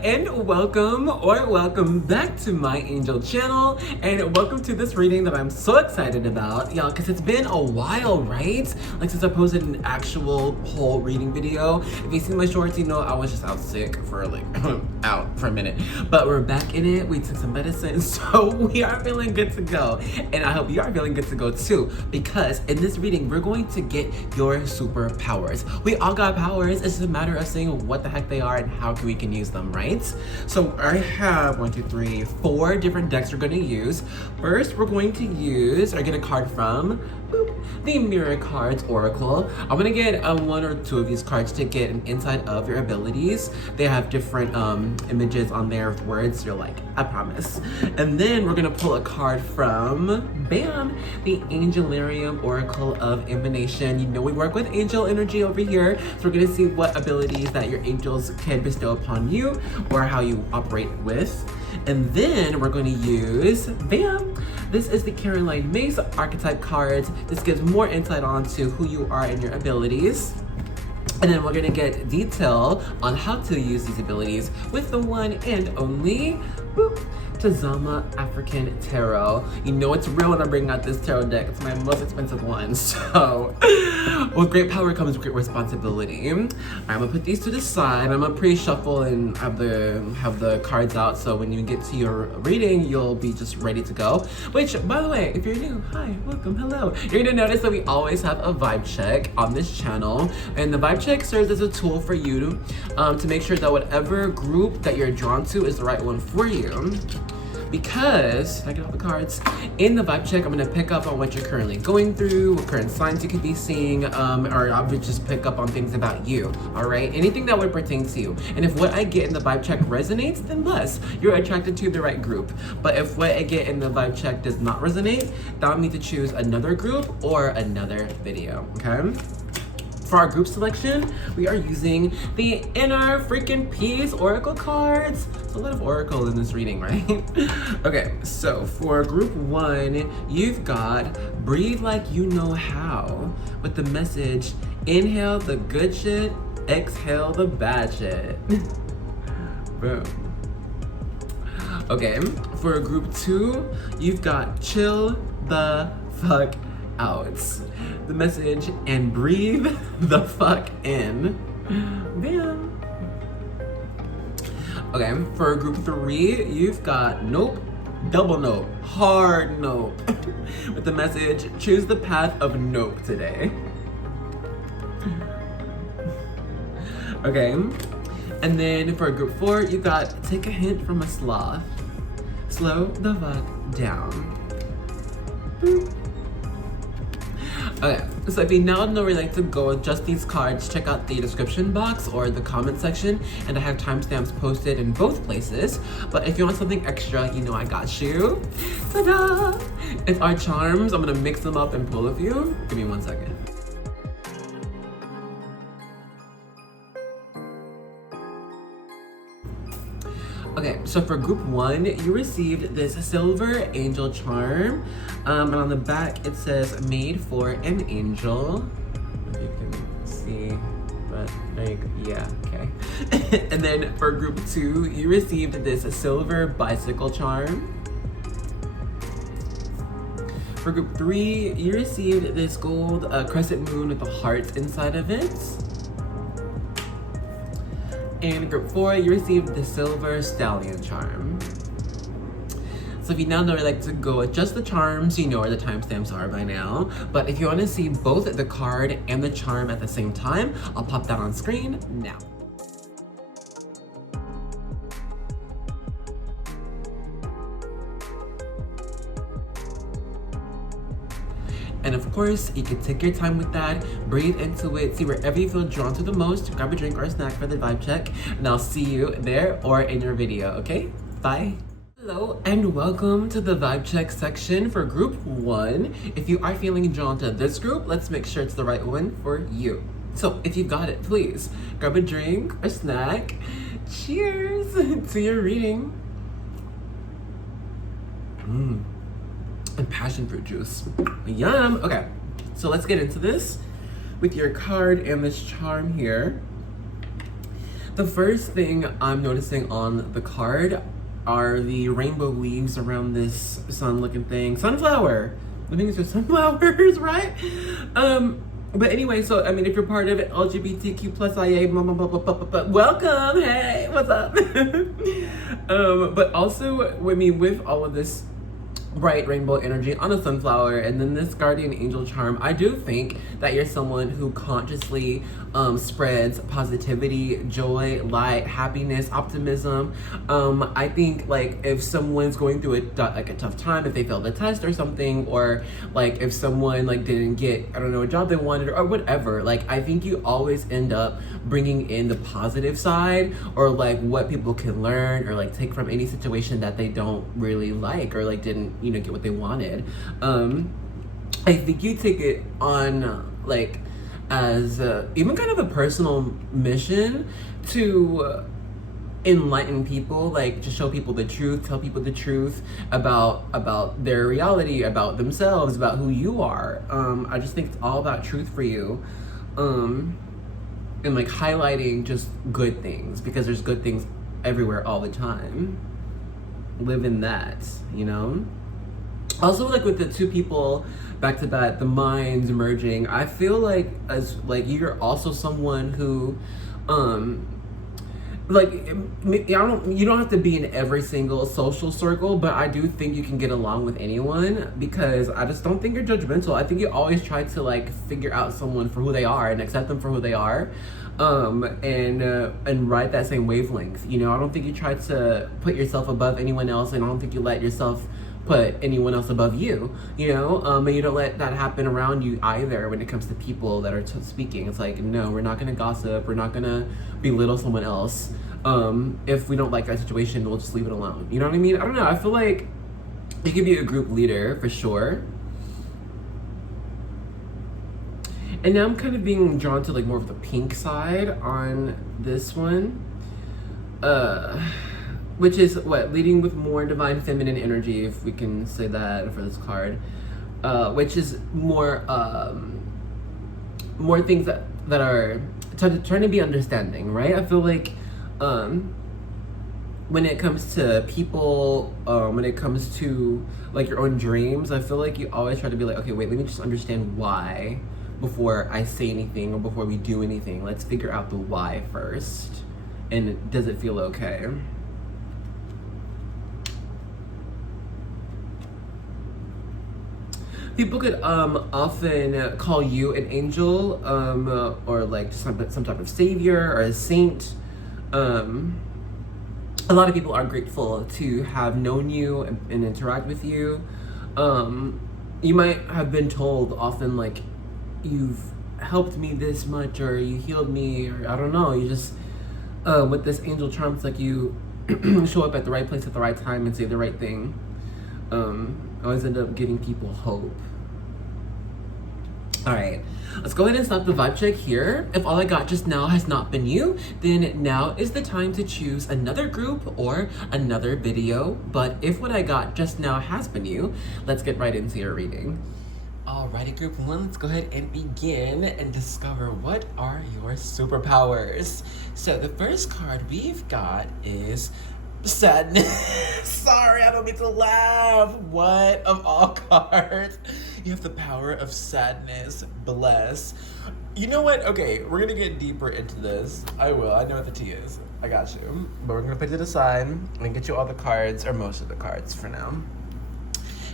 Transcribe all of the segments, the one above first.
and welcome back to my angel channel, and welcome to this reading that I'm so excited about, y'all, because it's been a while, right? Like since I posted an actual whole reading video. If you see my shorts, you know I was just out sick for like out for a minute, but we're back in it. We took some medicine, so we are feeling good to go, and I hope you are feeling good to go too, because in this reading we're going to get your superpowers. We all got powers. It's just a matter of seeing what the heck they are and how we can use them, right? So I have 4 different decks we're going to use. First, we're going to use or get a card from the Mirror Cards Oracle. I'm gonna get 1 or 2 of these cards to get an insight of your abilities. They have different images on there with words. You're like, I promise. And then we're gonna pull a card from, bam, the Angelarium Oracle of Divination. You know we work with angel energy over here, so we're gonna see what abilities that your angels can bestow upon you or how you operate with. And then we're going to use, bam, this is the Caroline Mace archetype cards. This gives more insight onto who you are and your abilities. And then we're gonna get detail on how to use these abilities with the one and only, Tazama African Tarot. You know it's real when I'm bringing out this tarot deck. It's my most expensive one. So, with great power comes great responsibility. I'm gonna put these to the side. I'm gonna pre-shuffle and have the cards out, so when you get to your reading, you'll be just ready to go. Which, by the way, if you're new, hi, welcome, hello. You're gonna notice that we always have a vibe check on this channel, and the vibe check serves as a tool for you to make sure that whatever group that you're drawn to is the right one for you. Because, I get all the cards, in the vibe check, I'm gonna pick up on what you're currently going through, what current signs you could be seeing, or I would just pick up on things about you, all right? Anything that would pertain to you. And if what I get in the vibe check resonates, then bless, you're attracted to the right group. But if what I get in the vibe check does not resonate, that would mean to choose another group or another video, okay? For our group selection, we are using the Inner Freaking Peace Oracle cards. There's a lot of Oracle in this reading, right? Okay, so for group 1, you've got Breathe Like You Know How, with the message, inhale the good shit, exhale the bad shit. Boom. Okay, for group 2, you've got Chill the Fuck Out. The message, and breathe the fuck in. Bam. Okay, for group 3, you've got Nope, double nope, hard nope. With the message, choose the path of nope today. Okay, and then for group 4, you got Take a hint from a sloth. Slow the fuck down. Boop. Okay, so if you now know where you like to go with just these cards, check out the description box or the comment section, and I have timestamps posted in both places. But if you want something extra, you know I got you. Ta-da! It's our charms. I'm gonna mix them up and pull a few. Give me 1 second. Okay, so for group 1, you received this silver angel charm, and on the back it says made for an angel. If you can see, but like, yeah, okay. And then for group 2, you received this silver bicycle charm. For group 3, you received this gold crescent moon with a heart inside of it. And group 4, you received the silver stallion charm. So if you now know where you like to go with just the charms, you know where the timestamps are by now. But if you want to see both the card and the charm at the same time, I'll pop that on screen now. And of course, you can take your time with that, breathe into it, see wherever you feel drawn to the most, grab a drink or a snack for the vibe check, and I'll see you there or in your video, okay? Bye. Hello and welcome to the vibe check section for group 1. If you are feeling drawn to this group, let's make sure it's the right one for you. So if you got it, please grab a drink or snack. Cheers to your reading. And passion fruit juice. Yum. Okay, so let's get into this with your card and this charm here. The first thing I'm noticing on the card are the rainbow leaves around this sun-looking thing. Sunflower! I think it's just sunflowers, right? But anyway, so I mean, if you're part of LGBTQ plus IA, welcome. Hey, what's up? But also, I mean, with all of this bright rainbow energy on a sunflower and then this guardian angel charm, I do think that you're someone who consciously spreads positivity, joy, light, happiness, optimism. I think like if someone's going through a tough time, if they failed a test or something, or like if someone like didn't get, I don't know, a job they wanted or whatever, like I think you always end up bringing in the positive side, or like what people can learn or like take from any situation that they don't really like or like didn't, you know, get what they wanted. I think you take it on like as even kind of a personal mission to enlighten people, like to show people the truth, tell people the truth about their reality, about themselves, about who you are. I just think it's all about truth for you, and like highlighting just good things, because there's good things everywhere all the time. Live in that, you know? Also, like with the two people back to back, the minds merging, I feel like as like you're also someone who like you don't have to be in every single social circle, but I do think you can get along with anyone, because I just don't think you're judgmental. I think you always try to like figure out someone for who they are and accept them for who they are, and ride that same wavelength. You know, I don't think you try to put yourself above anyone else, and I don't think you let yourself put anyone else above you, you know, and you don't let that happen around you either when it comes to people that are speaking. It's like, no, we're not gonna gossip, we're not gonna belittle someone else. If we don't like that situation, we'll just leave it alone. You know what I mean? I don't know, I feel like you could be a group leader for sure. And now I'm kind of being drawn to like more of the pink side on this one. Which is what, leading with more divine feminine energy, if we can say that for this card, which is more more things that are trying to be understanding, right? I feel like when it comes to people, when it comes to like your own dreams, I feel like you always try to be like, okay, wait, let me just understand why before I say anything or before we do anything. Let's figure out the why first, and does it feel okay? People could often call you an angel, or like some type of savior or a saint. A lot of people are grateful to have known you and interact with you. You might have been told often like, you've helped me this much, or you healed me, or I don't know, you just, with this angel charm, it's like you show up at the right place at the right time and say the right thing. Always end up giving people hope. All right, let's go ahead and stop the vibe check here. If all I got just now has not been you, then now is the time to choose another group or another video. But if what I got just now has been you, let's get right into your reading. Alrighty, group one, let's go ahead and begin and discover what are your superpowers. So the first card we've got is sadness. Sorry, I don't mean to laugh. What of all cards? You have the power of sadness. Bless. You know what? Okay, we're gonna get deeper into this. I will. I know what the tea is. I got you. But we're gonna put it aside and get you all the cards, or most of the cards for now.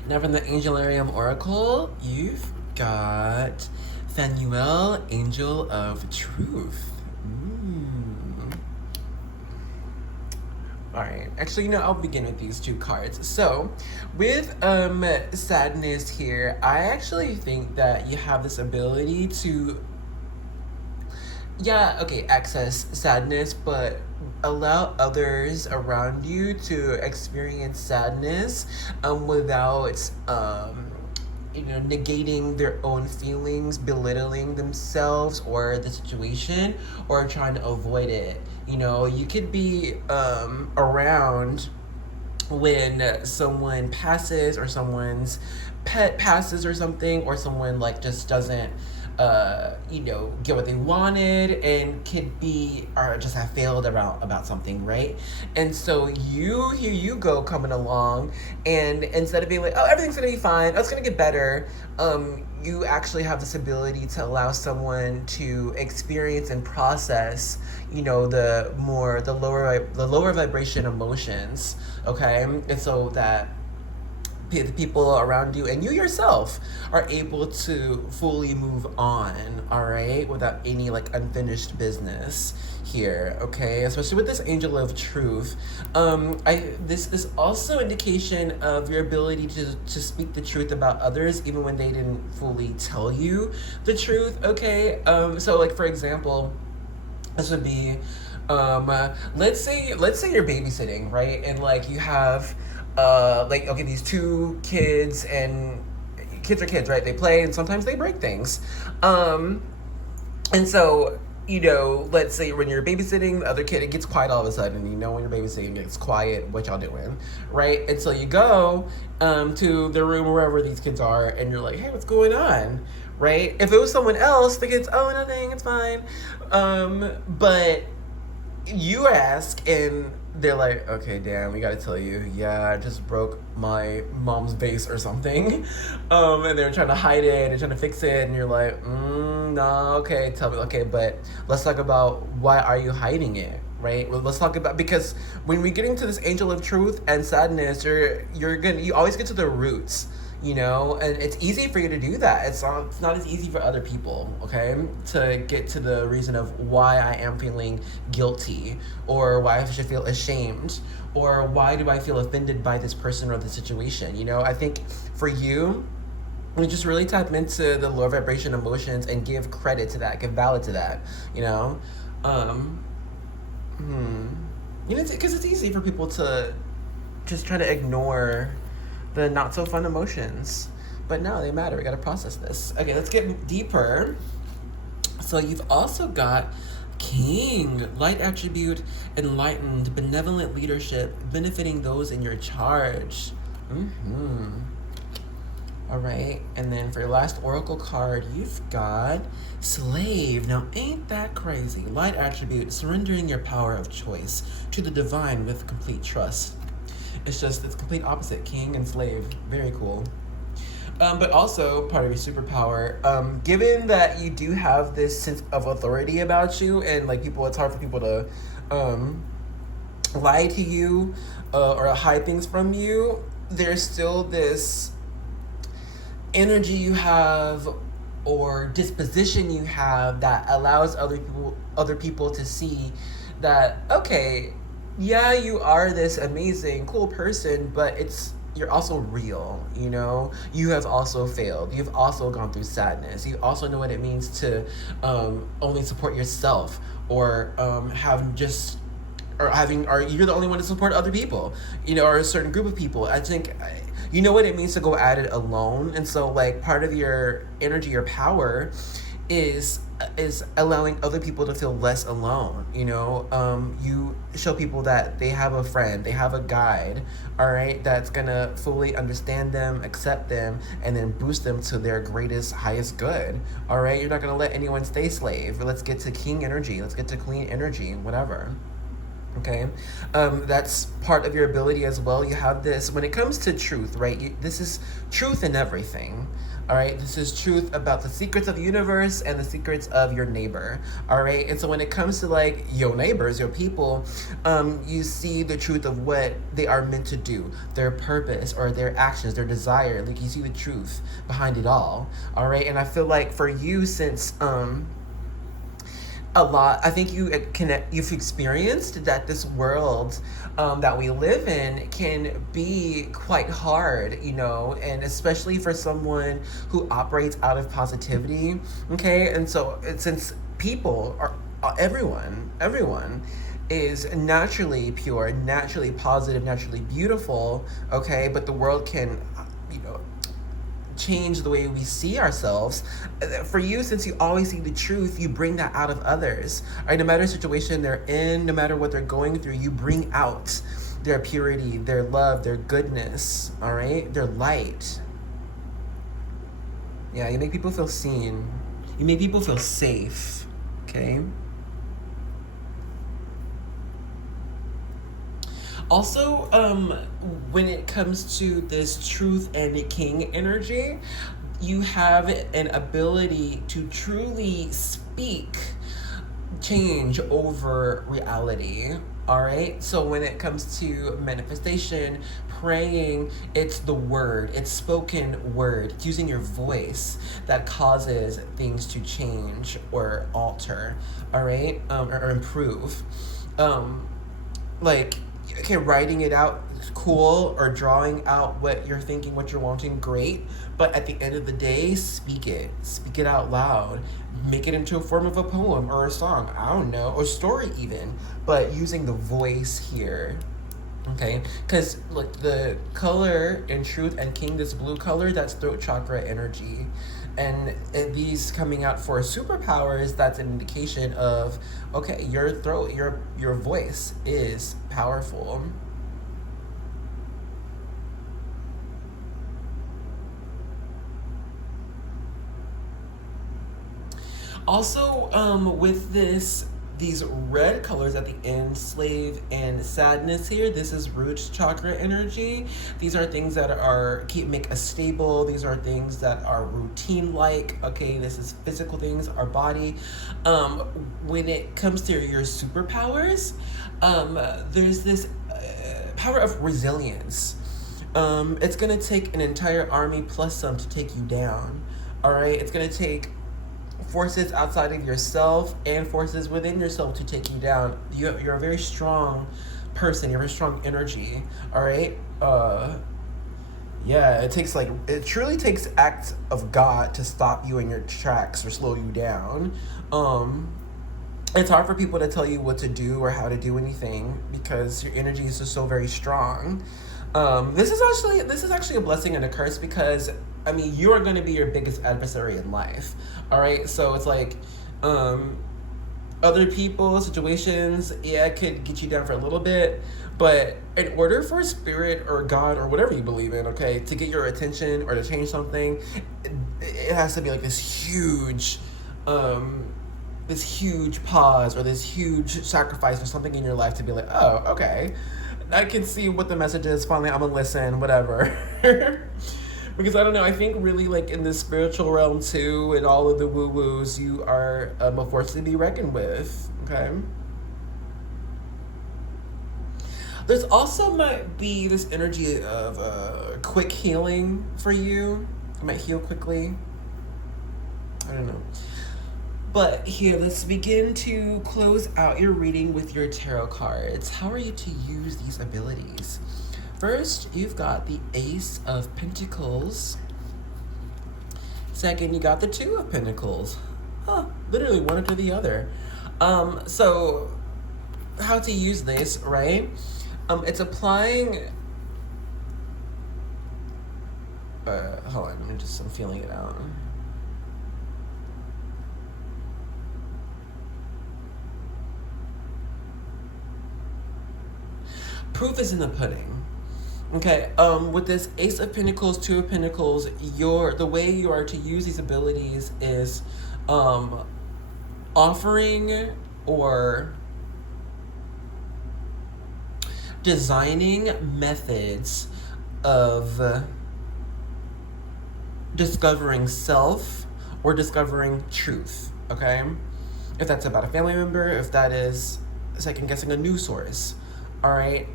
Now from the Angelarium Oracle, you've got Phanuel, Angel of Truth. Alright, actually, you know, I'll begin with these two cards. So, with sadness here, I actually think that you have this ability to, access sadness, but allow others around you to experience sadness without, negating their own feelings, belittling themselves or the situation, or trying to avoid it. You know, you could be around when someone passes, or someone's pet passes or something, or someone like just doesn't get what they wanted, and could be or just have failed about something, right? And so here you go coming along, and instead of being like, oh, everything's gonna be fine, oh, it's gonna get better, you actually have this ability to allow someone to experience and process, the lower vibration emotions, okay, and so that the people around you and you yourself are able to fully move on, all right, without any like unfinished business here, okay, especially with this angel of truth. This also indication of your ability to speak the truth about others even when they didn't fully tell you the truth, okay. So like, for example, this would be, let's say you're babysitting, right, and like you have okay, these two kids, and kids are kids, right? They play and sometimes they break things. And so, let's say when you're babysitting, the other kid, it gets quiet all of a sudden. When you're babysitting, it's quiet, what y'all doing, right? And so you go to the room wherever these kids are, and you're like, hey, what's going on, right? If it was someone else, the kid's, oh, nothing, it's fine. But you ask, and they're like, okay, damn, we gotta tell you, yeah, I just broke my mom's vase or something. And they're trying to hide it and trying to fix it, and you're like, no, okay, tell me, okay, but let's talk about why are you hiding it, right? Well, let's talk about, because when we get into this angel of truth and sadness, you always get to the roots, and it's easy for you to do that. It's not as easy for other people, okay, to get to the reason of why I am feeling guilty, or why I should feel ashamed, or why do I feel offended by this person or the situation. I think for you just really tap into the lower vibration emotions and give credit to that, give valid to that, because it's easy for people to just try to ignore the not so fun emotions, but no, they matter. We got to process this. Okay, let's get deeper. So you've also got King, light attribute, enlightened, benevolent leadership, benefiting those in your charge. All right, and then for your last oracle card, you've got slave. Now, ain't that crazy? Light attribute, surrendering your power of choice to the divine with complete trust. It's complete opposite, king and slave. Very cool. But also part of your superpower, given that you do have this sense of authority about you, and like it's hard for people to lie to you or hide things from you, there's still this energy you have or disposition you have that allows other people to see that, okay, yeah, you are this amazing, cool person, but you're also real, You have also failed. You've also gone through sadness. You also know what it means to only support yourself, or you're the only one to support other people, or a certain group of people. I think you know what it means to go at it alone. And so like part of your energy, your power is allowing other people to feel less alone. You show people that they have a friend, they have a guide, all right, that's gonna fully understand them, accept them, and then boost them to their greatest, highest good. All right, you're not gonna let anyone stay slave. Let's get to king energy, let's get to queen energy, whatever. Okay, that's part of your ability as well. You have this when it comes to truth, right? This is truth in everything. All right, this is truth about the secrets of the universe and the secrets of your neighbor. All right, and so when it comes to like your neighbors, your people, you see the truth of what they are meant to do, their purpose or their actions, their desire. Like you see the truth behind it all. All right, and I feel like for you, since a lot, I think you've experienced that this world that we live in can be quite hard, and especially for someone who operates out of positivity, okay? And so since people are everyone is naturally pure, naturally positive, naturally beautiful, okay, but the world can change the way we see ourselves. For you, since you always see the truth, you bring that out of others. All right, no matter the situation they're in, no matter what they're going through, you bring out their purity, their love, their goodness, all right, their light. Yeah, you make people feel seen. You make people feel safe, okay? Also, when it comes to this truth and king energy, you have an ability to truly speak change over reality. All right, so when it comes to manifestation, praying, it's the word, it's spoken word, it's using your voice that causes things to change or alter. All right, or improve. Like, okay, writing it out is cool, or drawing out what you're thinking, what you're wanting, great. But at the end of the day, speak it out loud, make it into a form of a poem or a song, I don't know, or story even, but using the voice here. Okay, because look, the color in truth and king, this blue color, that's throat chakra energy. And these coming out for superpowers, that's an indication of, okay, your throat, your voice is powerful. Also, with these red colors at the end, slave and sadness here, this is root chakra energy. These are things that make us stable. These are things that are routine like, okay, this is physical things, our body. When it comes to your superpowers, there's this power of resilience. It's gonna take an entire army plus some to take you down. All right, it's gonna take forces outside of yourself and forces within yourself to take you down. You're a very strong person. You're a very strong energy. All right. Yeah. It truly takes acts of God to stop you in your tracks or slow you down. It's hard for people to tell you what to do or how to do anything because your energy is just so very strong. This is actually a blessing and a curse because, I mean, you are going to be your biggest adversary in life. All right, so it's like, other people, situations, yeah, could get you down for a little bit, but in order for spirit or God or whatever you believe in, okay, to get your attention or to change something, it has to be like this huge pause or this huge sacrifice or something in your life to be like, oh, okay, I can see what the message is. Finally, I'm gonna listen, whatever. Because I don't know, I think really like in the spiritual realm too, and all of the woo-woos, you are a force to be reckoned with, okay? There's also might be this energy of quick healing for you. You might heal quickly. I don't know. But here, let's begin to close out your reading with your tarot cards. How are you to use these abilities? First, you've got the Ace of Pentacles. Second, you got the Two of Pentacles. Huh, literally one after the other. So how to use this, right? It's applying, hold on, I'm feeling it out. Proof is in the pudding. Okay, with this Ace of Pentacles, Two of Pentacles, the way you are to use these abilities is offering or designing methods of discovering self or discovering truth, okay? If that's about a family member, if that is second guessing a news source, all right?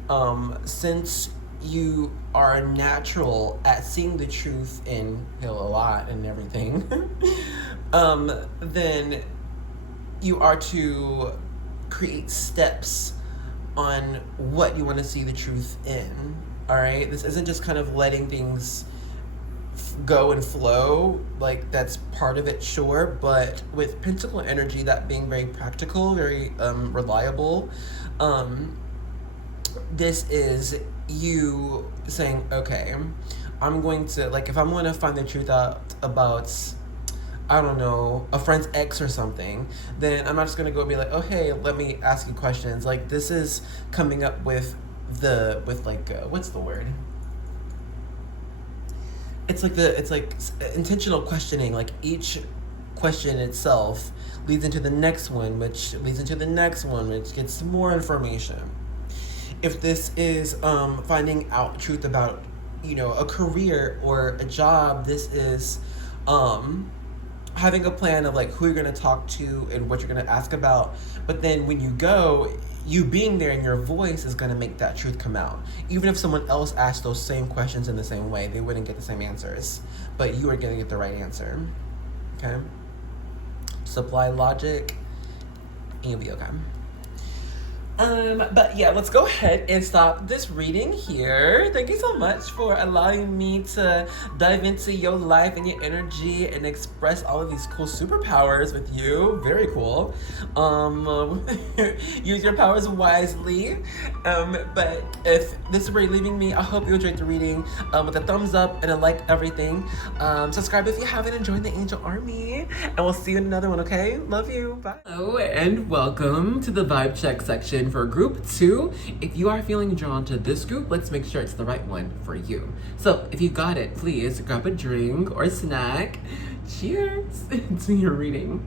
Since you are natural at seeing the truth in a lot and everything, then you are to create steps on what you want to see the truth in, all right? This isn't just kind of letting things go and flow, like that's part of it, sure, but with Pentacle energy, that being very practical, very reliable, this is you saying, okay, I'm going to, like, if I'm going to find the truth out about, I don't know, a friend's ex or something, then I'm not just going to go be like, oh, hey, let me ask you questions. Like, this is coming up with what's the word? It's like intentional questioning. Like, each question itself leads into the next one, which leads into the next one, which gets more information. If this is finding out truth about, you know, a career or a job, this is having a plan of like who you're going to talk to and what you're going to ask about. But then when you go, you being there and your voice is going to make that truth come out. Even if someone else asked those same questions in the same way, they wouldn't get the same answers, but you are going to get the right answer. Okay? Supply logic and you'll be okay. But yeah, let's go ahead and stop this reading here. Thank you so much for allowing me to dive into your life and your energy and express all of these cool superpowers with you. Very cool. Use your powers wisely. But if this is where you're leaving me, I hope you enjoyed the reading with a thumbs up and a like everything. Subscribe if you haven't and join the Angel Army. And we'll see you in another one, okay? Love you. Bye. Hello and welcome to the vibe check section for group 2. If you are feeling drawn to this group, let's make sure it's the right one for you. So if you got it, please grab a drink or a snack. Cheers to your reading.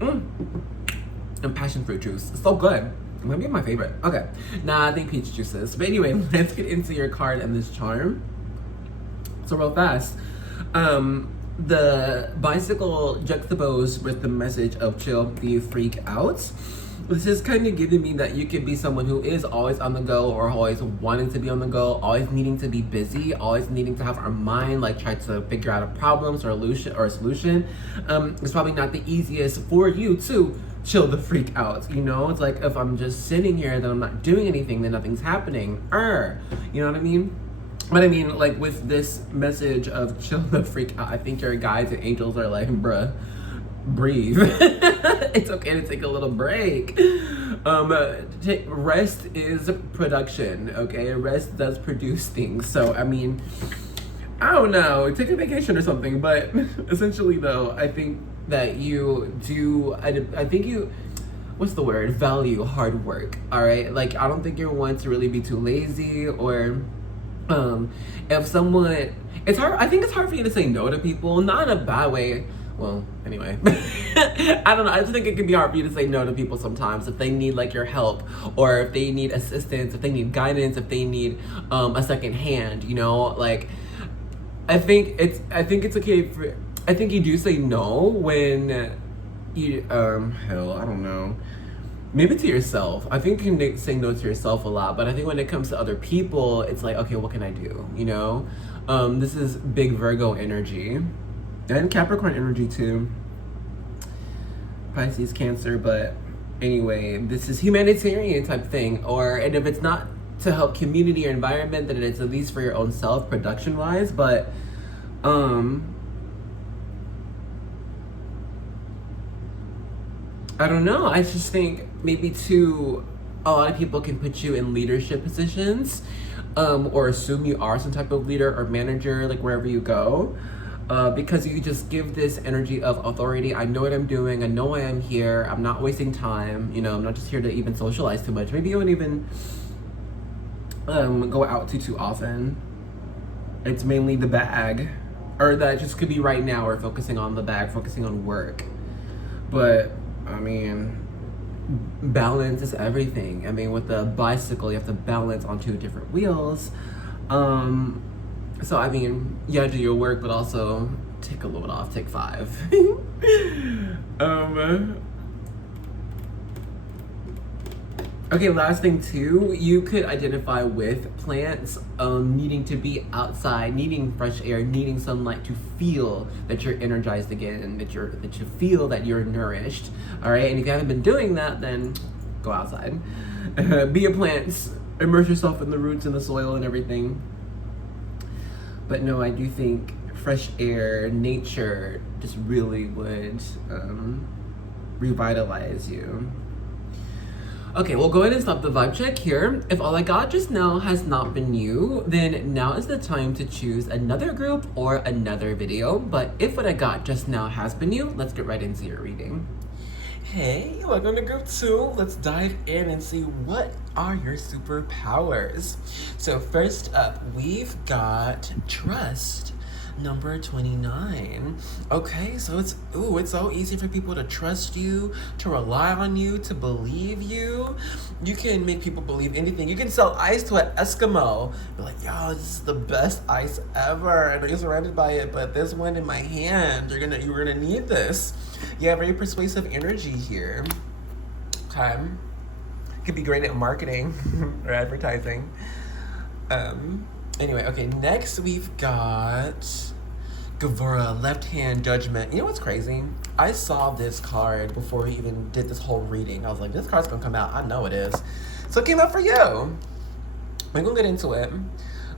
And passion fruit juice. It's so good. It might be my favorite. Okay. Nah, I think peach juices. But anyway, let's get into your card and this charm. So real fast. The bicycle juxtaposed with the message of chill be freak out. This is kind of giving me that you could be someone who is always on the go or always wanting to be on the go, always needing to be busy, always needing to have our mind like try to figure out a problem or a solution. It's probably not the easiest for you to chill the freak out, you know? It's like if I'm just sitting here then I'm not doing anything, then nothing's happening. You know what I mean? But I mean, like with this message of chill the freak out, I think your guides and angels are like, bruh, breathe. It's okay to take a little break. Rest is production, okay? Rest does produce things. So, I mean, I don't know, take a vacation or something. But essentially though, I think that you do, I think you, what's the word? Value hard work, all right? Like, I don't think you're one to really be too lazy or, if someone, it's hard, I think it's hard for you to say no to people, not in a bad way. Well, anyway, I don't know. I just think it can be hard for you to say no to people sometimes if they need like your help or if they need assistance, if they need guidance, if they need a second hand, you know, like I think it's okay for, I think you do say no when you, hell, I don't know. Maybe to yourself. I think you can say no to yourself a lot, but I think when it comes to other people, it's like, okay, what can I do? You know? This is big Virgo energy. And Capricorn energy too. Pisces, Cancer, but anyway, this is humanitarian type thing. And if it's not to help community or environment, then it's at least for your own self, production-wise, but I don't know. I just think maybe too, a lot of people can put you in leadership positions, or assume you are some type of leader or manager, like wherever you go, because you just give this energy of authority. I know what I'm doing. I know why I'm here. I'm not wasting time. You know, I'm not just here to even socialize too much. Maybe you wouldn't even go out too often. It's mainly the bag, or that just could be right now. We're focusing on the bag, focusing on work, but I mean, balance is everything. I mean, with the bicycle, you have to balance on 2 different wheels. So I mean, yeah, do your work, but also take a load off, take 5. Okay, last thing too, you could identify with plants needing to be outside, needing fresh air, needing sunlight to feel that you're energized again, that you feel that you're nourished. All right, and if you haven't been doing that, then go outside. Be a plant, immerse yourself in the roots and the soil and everything. But no, I do think fresh air, nature just really would revitalize you. Okay, we'll go ahead and stop the vibe check here. If all I got just now has not been you, then now is the time to choose another group or another video. But if what I got just now has been you, let's get right into your reading. Hey, welcome to group 2. Let's dive in and see what are your superpowers. So first up, we've got trust. number 29. Okay, so it's so easy for people to trust you, to rely on you, to believe you. You can make people believe anything. You can sell ice to an Eskimo. Be like, yo, this is the best ice ever. I know you're surrounded by it, but this one in my hand, you're gonna need this. Yeah, very persuasive energy here. Okay. Could be great at marketing or advertising. Anyway, okay, next we've got Gavura, Left Hand Judgment. You know what's crazy? I saw this card before we even did this whole reading. I was like, this card's gonna come out. I know it is. So it came out for you. We're gonna get into it.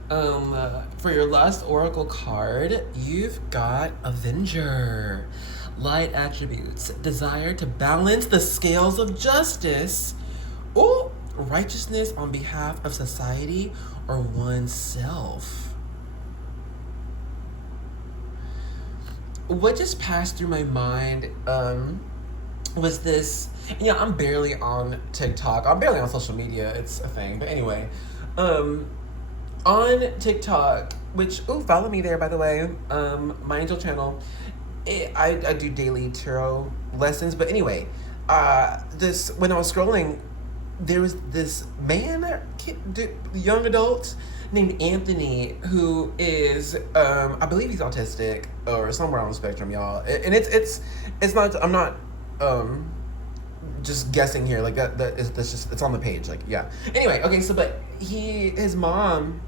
For your last oracle card, you've got Avenger. Light attributes. Desire to balance the scales of justice. Ooh, righteousness on behalf of society or oneself. What just passed through my mind was this, I'm barely on TikTok. I'm barely on social media. It's a thing. But anyway, on TikTok, which, follow me there, by the way, my angel channel. I do daily tarot lessons. But anyway, when I was scrolling, there was this young adult named Anthony who is, I believe he's autistic or somewhere on the spectrum, y'all. And it's not, I'm not, just guessing here. Like that's just, it's on the page. Like, yeah. Anyway, okay. So, but his mom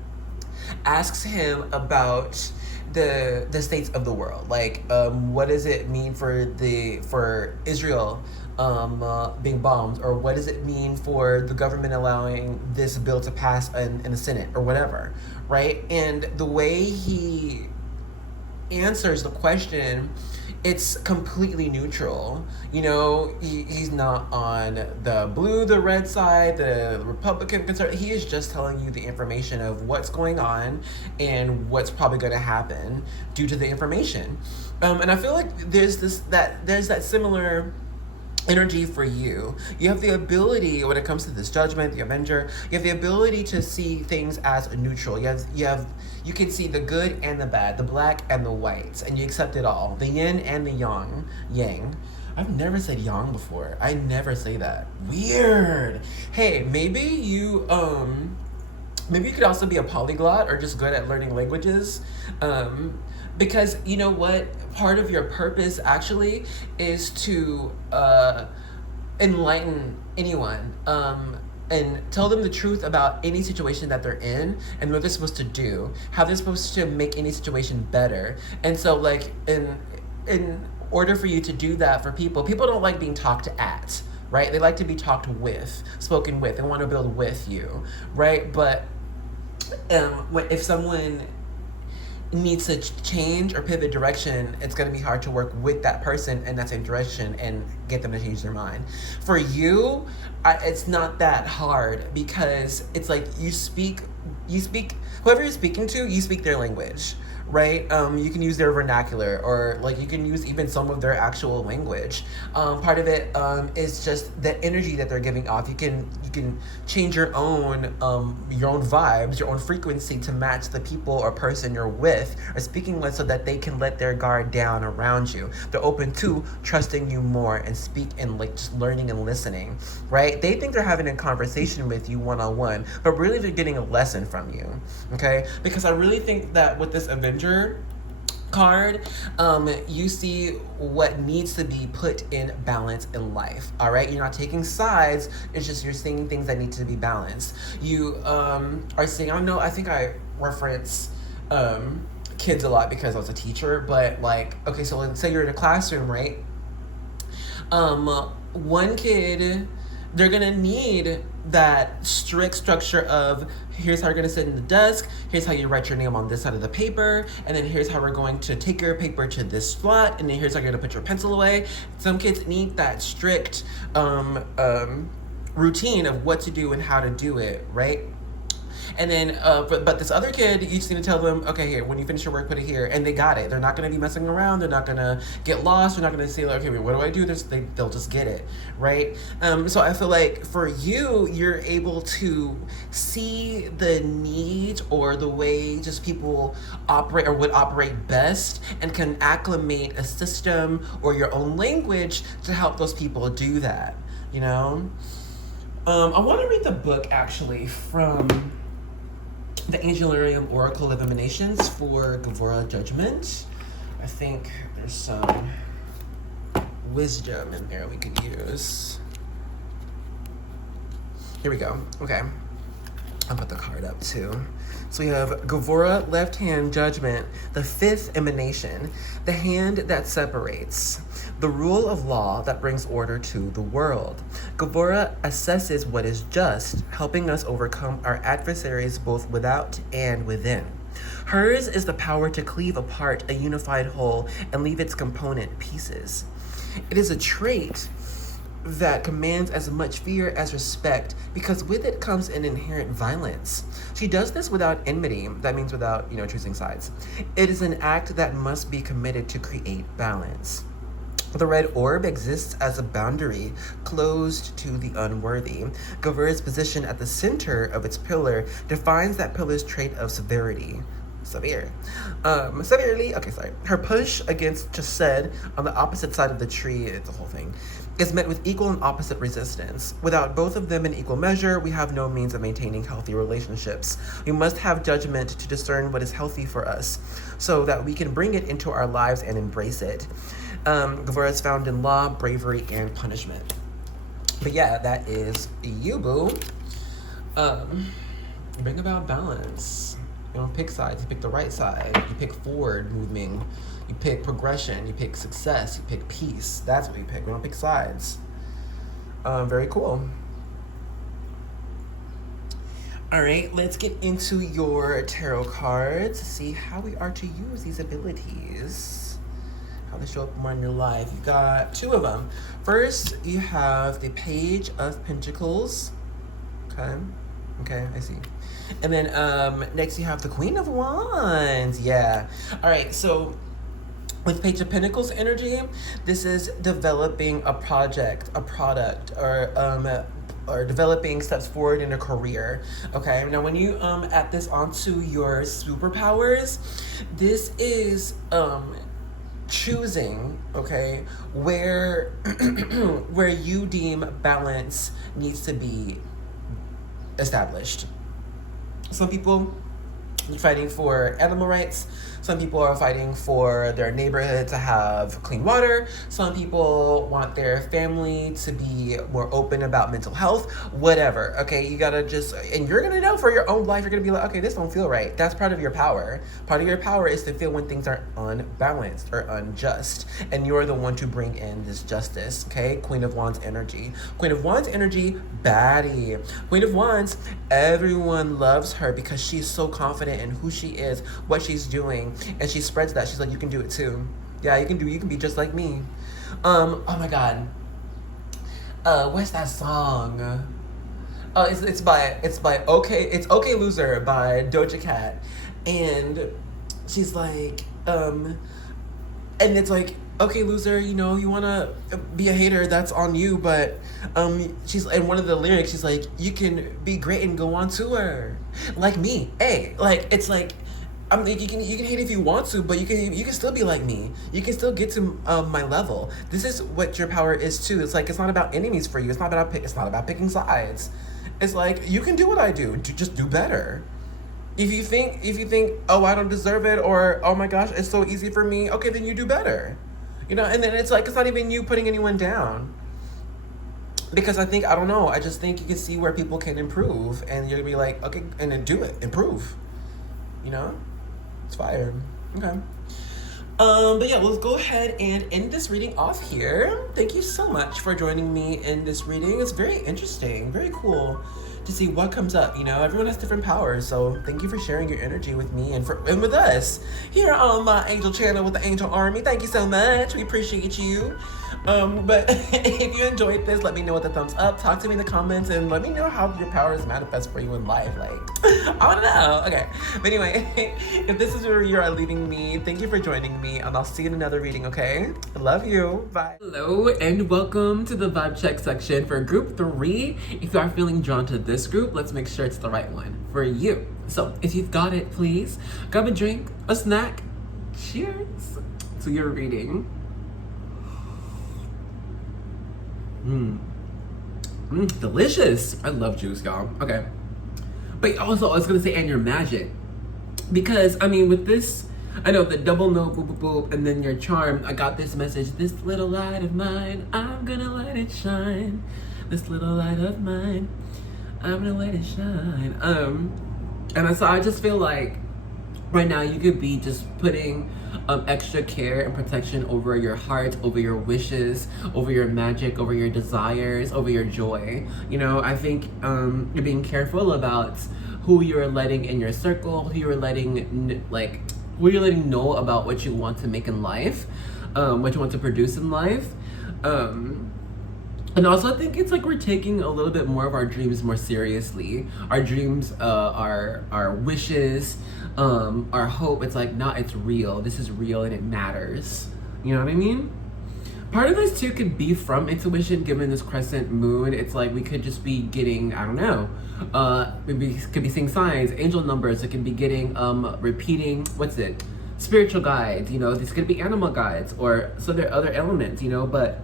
asks him about the states of the world. Like, what does it mean for Israel being bombed, or what does it mean for the government allowing this bill to pass in the Senate or whatever, right? And the way he answers the question, it's completely neutral. He's not on the blue, the red side, the Republican, conservative. He is just telling you the information of what's going on and what's probably going to happen due to the information. And I feel like there's that similar energy for you. You have the ability, when it comes to this judgment, the Avenger, you have the ability to see things as neutral. You can see the good and the bad, the black and the whites, and you accept it all. The yin and the yang. I've never said yang before. I never say that. Weird. Hey, maybe you could also be a polyglot or just good at learning languages. Because you know what? Part of your purpose actually is to enlighten anyone and tell them the truth about any situation that they're in and what they're supposed to do, how they're supposed to make any situation better. And so, like, in order for you to do that for people don't like being talked at, right? They like to be talked with, spoken with, and want to build with you, right? But if someone needs to change or pivot direction, it's going to be hard to work with that person in that same direction and get them to change their mind. For you, it's not that hard, because it's like you speak whoever you're speaking to, you speak their language, right? You can use their vernacular, or like you can use even some of their actual language. Part of it is just the energy that they're giving off. You can change your own vibes, your own frequency to match the people or person you're with or speaking with, so that they can let their guard down around you. They're open to trusting you more and speak and like just learning and listening, right? They think they're having a conversation with you one-on-one, but really they're getting a lesson from you, okay? Because I really think that with this Avenger card, you see what needs to be put in balance in life. All right, you're not taking sides. It's just you're seeing things that need to be balanced. You are seeing. I think I reference kids a lot because I was a teacher. But like, okay, so let's say you're in a classroom, right? One kid, they're gonna need that strict structure of, here's how you're gonna sit in the desk, here's how you write your name on this side of the paper, and then here's how we're going to take your paper to this spot, and then here's how you're gonna put your pencil away. Some kids need that strict routine of what to do and how to do it, right? And then, but this other kid, you just need to tell them, okay, here, when you finish your work, put it here, and they got it. They're not going to be messing around. They're not going to get lost. They're not going to say, like, okay, wait, what do I do? They'll just get it, right? So I feel like for you, you're able to see the need or the way just people operate or would operate best, and can acclimate a system or your own language to help those people do that, you know? I want to read the book actually from the Angelarium Oracle of Emanations for Gavora Judgment. I think there's some wisdom in there we could use. Here we go. Okay. I'll put the card up too. So we have Gavora, left hand judgment, the fifth emanation, the hand that separates, the rule of law that brings order to the world. Gavora assesses what is just, helping us overcome our adversaries both without and within. Hers is the power to cleave apart a unified whole and leave its component pieces. It is a trait that commands as much fear as respect, because with it comes an inherent violence. She does this without enmity, that means without, choosing sides. It is an act that must be committed to create balance. The red orb exists as a boundary closed to the unworthy. Gavora's position at the center of its pillar defines that pillar's trait of severity. Severely, okay, sorry. Her push against Chesed on the opposite side of the tree, it's a whole thing, is met with equal and opposite resistance. Without both of them in equal measure, we have no means of maintaining healthy relationships. We must have judgment to discern what is healthy for us, so that we can bring it into our lives and embrace it. Gavora is found in law, bravery, and punishment. But yeah, that is you, boo. Bring about balance. You don't pick sides, you pick the right side. You pick forward moving. You pick progression, you pick success, you pick peace. That's what you pick. We don't pick sides. Very cool. All right, let's get into your tarot cards to see how we are to use these abilities. How they show up more in your life. You've got two of them. First, you have the Page of Pentacles. Okay, I see. And then next you have the Queen of Wands. Yeah. All right, so with Page of Pentacles energy, this is developing a project, a product, or developing steps forward in a career. Okay, now when you add this onto your superpowers, this is choosing, okay, where where you deem balance needs to be established. Some people are fighting for animal rights. Some people are fighting for their neighborhood to have clean water. Some people want their family to be more open about mental health, whatever. Okay, you gotta just, and you're gonna know for your own life, you're gonna be like, okay, this don't feel right. That's part of your power. Part of your power is to feel when things are unbalanced or unjust. And you're the one to bring in this justice, okay? Queen of Wands energy. Queen of Wands energy, baddie. Queen of Wands, everyone loves her because she's so confident in who she is, what she's doing. And she spreads that. She's like, you can do it too. Yeah, you can be just like me. Oh my God. What's that song? It's by Okay Loser by Doja Cat. And she's like, and it's like, okay, loser, you wanna be a hater, that's on you, but she's, in one of the lyrics, she's like, you can be great and go on tour. Like me. Hey, like, it's like, you can hate if you want to, but you can still be like me. You can still get to my level. This is what your power is too. It's like, it's not about enemies for you. It's not about picking sides. It's like, you can do what I do. Just do better. If you think, oh, I don't deserve it, or oh my gosh, it's so easy for me. Okay, then you do better. And then it's like, it's not even you putting anyone down. Because I just think you can see where people can improve, and you're gonna be like, okay, and then do it, improve. It's fire. Okay. But yeah, let's go ahead and end this reading off here. Thank you so much for joining me in this reading. It's very interesting, very cool to see what comes up. You know, everyone has different powers, so thank you for sharing your energy with me and with us here on my Angel channel with the Angel Army. Thank you so much. We appreciate you. But if you enjoyed this, let me know with a thumbs up. Talk to me in the comments and let me know how your powers manifest for you in life. Like, I want to know. Okay. But anyway, if this is where you are leaving me, thank you for joining me, and I'll see you in another reading, okay? I love you. Bye. Hello, and welcome to the vibe check section for group 3. If you are feeling drawn to this group, let's make sure it's the right one for you. So if you've got it, please grab a drink, a snack. Cheers to your reading. Delicious. I love juice, y'all. Okay. But also, I was gonna say, and your magic. Because, I mean, with this, I know the double note, boop, boop, boop, and then your charm, I got this message, this little light of mine, I'm gonna let it shine. This little light of mine, I'm gonna let it shine. So I just feel like right now you could be just putting extra care and protection over your heart, over your wishes, over your magic, over your desires, over your joy. You know, I think you're being careful about who you're letting in your circle, who you're letting know about what you want to make in life, what you want to produce in life. And also, I think it's like we're taking a little bit more of our dreams more seriously. Our dreams, our wishes, our hope. It's like, nah, it's real. This is real and it matters. You know what I mean? Part of this too could be from intuition, given this crescent moon. It's like we could just be getting, I don't know, maybe could be seeing signs, angel numbers. It could be getting, repeating, spiritual guides. You know, this could be animal guides or so there are other elements. You know, but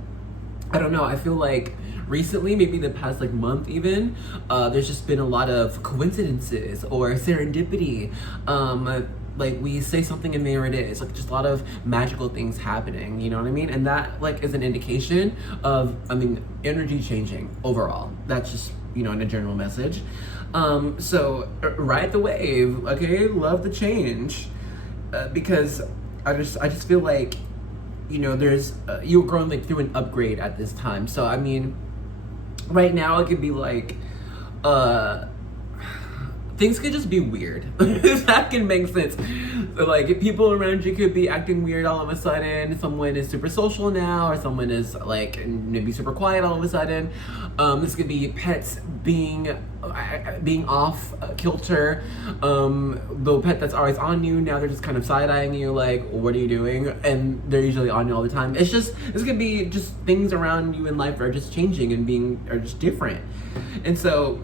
I don't know, I feel like recently, maybe the past like month even, there's just been a lot of coincidences or serendipity. Like we say something and there it is, like just a lot of magical things happening, you know what I mean? And that like is an indication of, energy changing overall. That's just, in a general message. So ride the wave, okay? Love the change. Because I just feel like, there's you're going like through an upgrade at this time. So I mean, right now it could be like things could just be weird. If that can make sense. So like if people around you could be acting weird all of a sudden. Someone is super social now, or someone is like maybe super quiet all of a sudden. This could be pets being off kilter. The pet that's always on you, now they're just kind of side-eyeing you like, what are you doing? And they're usually on you all the time. This could be just things around you in life are just changing and are just different. And so,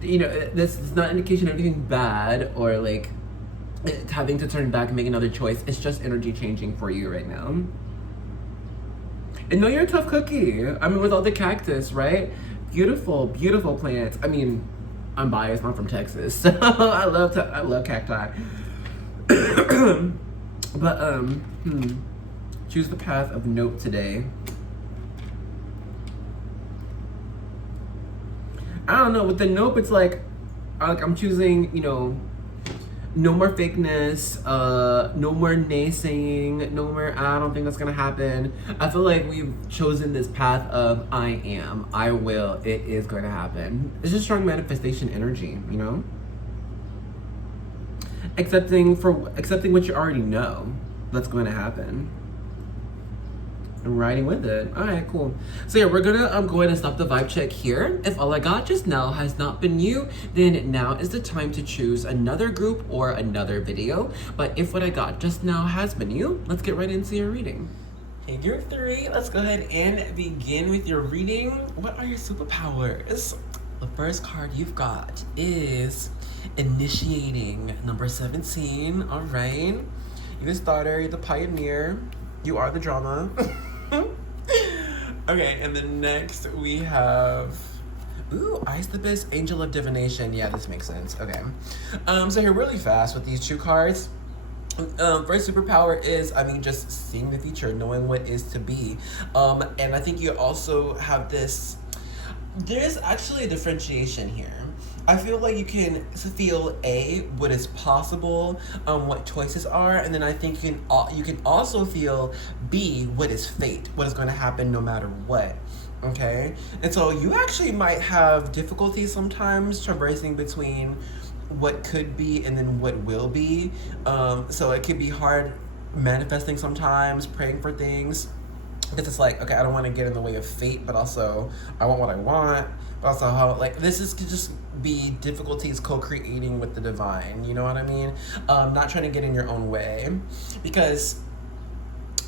this is not an indication of anything bad or like having to turn back and make another choice. It's just energy changing for you right now. And know you're a tough cookie. With all the cactus, right? Beautiful, beautiful plants. I'm biased. I'm from Texas, so I love cacti. But choose the path of note today. I don't know. With the nope, it's like I'm choosing, no more fakeness, no more naysaying, no more, I don't think that's gonna happen. I feel like we've chosen this path of I am, I will, it is going to happen. It's just strong manifestation energy, Accepting what you already know that's going to happen. And riding with it. All right, cool. So yeah, we're gonna go ahead and stop the vibe check here. If all I got just now has not been you, then now is the time to choose another group or another video. But if what I got just now has been you, let's get right into your reading. Hey, group 3, let's go ahead and begin with your reading. What are your superpowers? The first card you've got is initiating, number 17. All right. You're the starter, you're the pioneer, you are the drama. Okay, and then next we have, Ice the Best, Angel of Divination. Yeah, this makes sense. Okay. So here really fast with these 2 cards. First superpower is, just seeing the future, knowing what is to be. And I think you also have this, there's actually a differentiation here. I feel like you can feel what is possible, what choices are, and then I think you can also feel B, what is fate, what is going to happen no matter what. Okay, and so you actually might have difficulties sometimes traversing between what could be and then what will be. So it could be hard manifesting sometimes, praying for things, because it's like, okay, I don't want to get in the way of fate, but also I want what I want, but also how, like, this is could just be difficulties co-creating with the divine, you know what I mean? Not trying to get in your own way, because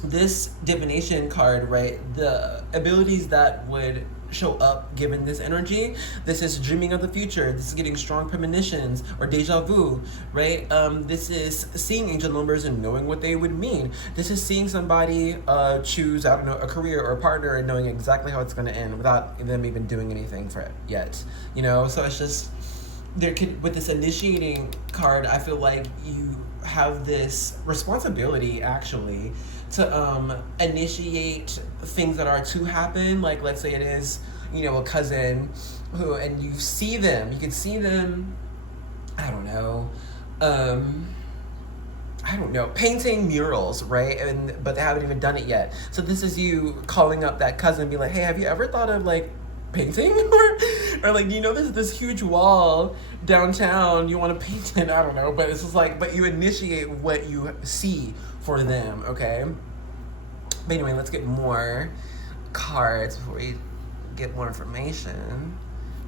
this divination card, right, the abilities that would show up given this energy, this is dreaming of the future, this is getting strong premonitions or deja vu, right? This is seeing angel numbers and knowing what they would mean. This is seeing somebody choose, I don't know, a career or a partner and knowing exactly how it's going to end without them even doing anything for it yet, you know? So it's just, with this initiating card, I feel like you have this responsibility actually to initiate things that are to happen. Like, let's say it is, you know, a cousin who, and you see them, you can see them, I don't know, painting murals, right? But they haven't even done it yet. So this is you calling up that cousin, be like, hey, have you ever thought of like painting? or like, you know, there's this huge wall downtown, you want to paint it, I don't know, but it's just like, but you initiate what you see for them, okay? But anyway, let's get more cards before we get more information.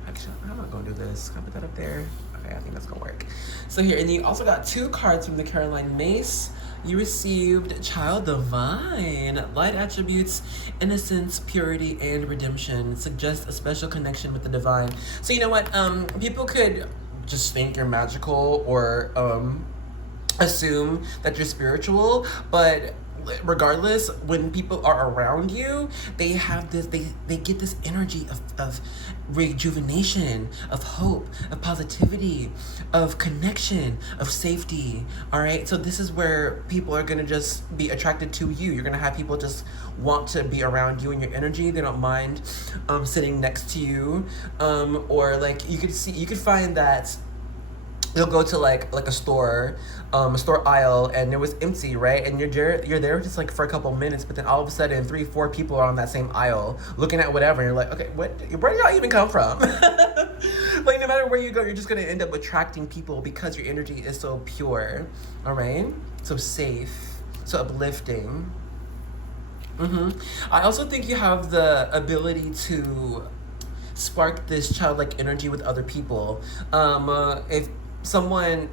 Actually, I'm not gonna do this. Can I put that up there? Okay, I think that's gonna work. So here, and you also got 2 cards from the Caroline Mace. You received Child Divine, light attributes, innocence, purity, and redemption. Suggest a special connection with the divine. So you know what? People could just think you're magical or assume that you're spiritual, but regardless, when people are around you, they have this, they get this energy of rejuvenation, of hope, of positivity, of connection, of safety. All right, so this is where people are going to just be attracted to you. You're going to have people just want to be around you and your energy. They don't mind sitting next to you, or like you could find that you'll go to like a store aisle, and it was empty, right? And you're there just like for a couple minutes, but then all of a sudden 3-4 people are on that same aisle looking at whatever, and you're like, okay, where did y'all even come from? Like, no matter where you go, you're just gonna end up attracting people because your energy is so pure, all right? So safe, so uplifting. I also think you have the ability to spark this childlike energy with other people. If someone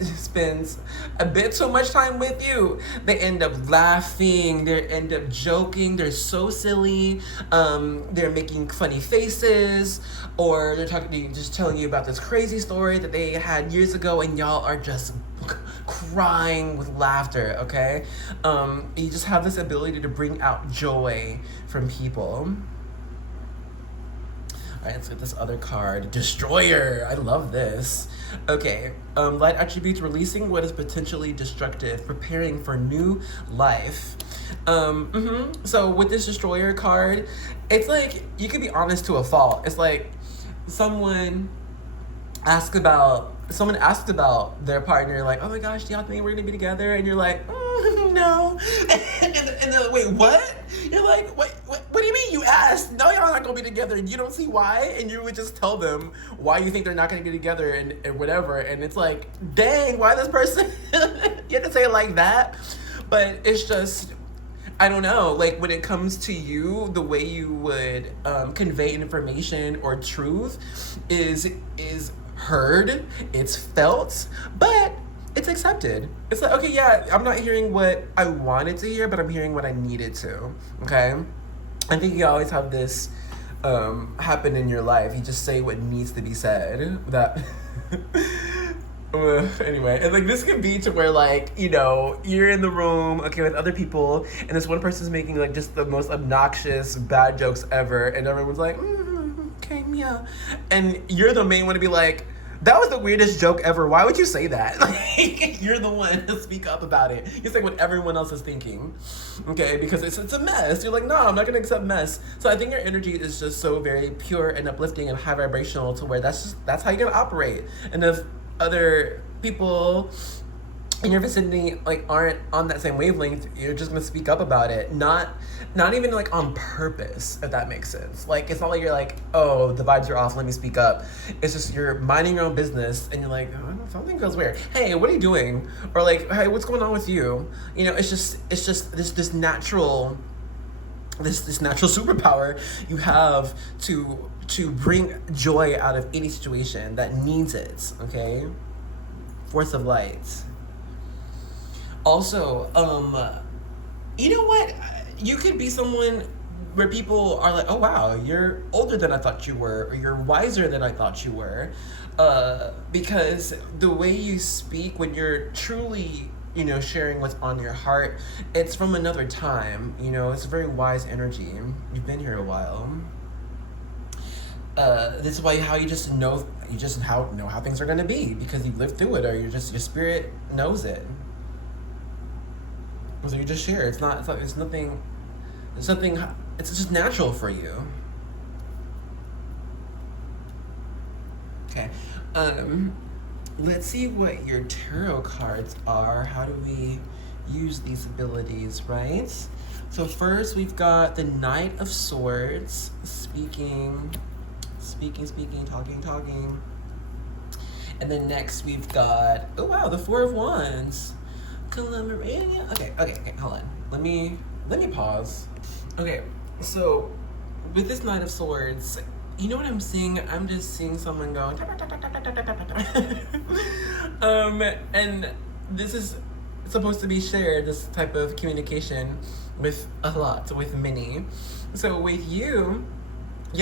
spends a bit too much time with you, they end up laughing, they end up joking, they're so silly, they're making funny faces, or they're just telling you about this crazy story that they had years ago, and y'all are just crying with laughter, okay? You just have this ability to bring out joy from people. All right, let's get this other card. Destroyer. I love this. Okay. Light attributes: releasing what is potentially destructive, preparing for new life. So with this Destroyer card, it's like you can be honest to a fault. It's like someone asked about their partner, like, oh my gosh, do y'all think we're gonna be together? And you're like, no. and they're like, wait, what? You're like, what do you mean you asked? No, y'all not gonna be together, and you don't see why, and you would just tell them why you think they're not gonna be together and whatever, and it's like, dang, why this person? You have to say it like that. But it's just, I don't know, like when it comes to you, the way you would convey information or truth is heard, it's felt, but it's accepted. It's like, okay, yeah, I'm not hearing what I wanted to hear, but I'm hearing what I needed to, okay? I think you always have this happen in your life. You just say what needs to be said. That anyway, and like this could be to where, like, you know, you're in the room, okay, with other people, and this one person's making like just the most obnoxious bad jokes ever, and everyone's like, okay, yeah, and you're the main one to be like, That was the weirdest joke ever. Why would you say that? Like, you're the one to speak up about it. You say what everyone else is thinking, okay? Because it's a mess. You're like, no, I'm not gonna accept mess. So I think your energy is just so very pure and uplifting and high vibrational to where that's how you're gonna operate. And if other people in your vicinity like aren't on that same wavelength, you're just gonna speak up about it. Not even like on purpose, if that makes sense. Like, it's not like you're like, oh, the vibes are off, let me speak up. It's just you're minding your own business and you're like, oh, something feels weird. Hey, what are you doing? Or like, hey, what's going on with you? You know, it's just this natural superpower you have to bring joy out of any situation that needs it, okay? Force of light. Also, you know what? You could be someone where people are like, oh wow, you're older than I thought you were, or you're wiser than I thought you were, because the way you speak when you're truly, you know, sharing what's on your heart, it's from another time, you know, it's a very wise energy. You've been here a while. This is why how you just know how things are gonna be, because you've lived through it, or your spirit knows it. So you just share. It's just natural for you. Okay. Let's see what your tarot cards are. How do we use these abilities, right? So first we've got the Knight of Swords, speaking, talking. And then next we've got, oh wow, the Four of Wands. Okay, hold on. Let me pause. Okay, so with this Knight of Swords, you know what I'm seeing? I'm just seeing someone going and this is supposed to be shared, this type of communication with many. So with you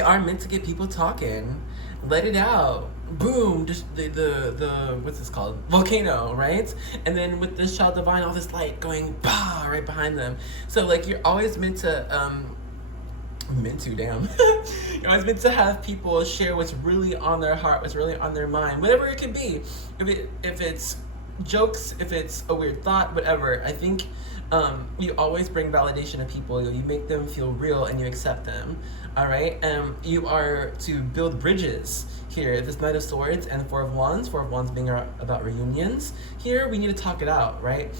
are meant to get people talking. Let it out. Boom, just the what's this called? Volcano, right? And then with this child divine, all this light going bah right behind them. So like you're always meant to you're always meant to have people share what's really on their heart, what's really on their mind, whatever it could be. If it's jokes, if it's a weird thought, whatever. I think you always bring validation to people. You make them feel real and you accept them. All right, you are to build bridges here. This Knight of Swords and Four of Wands being about reunions. Here we need to talk it out, right?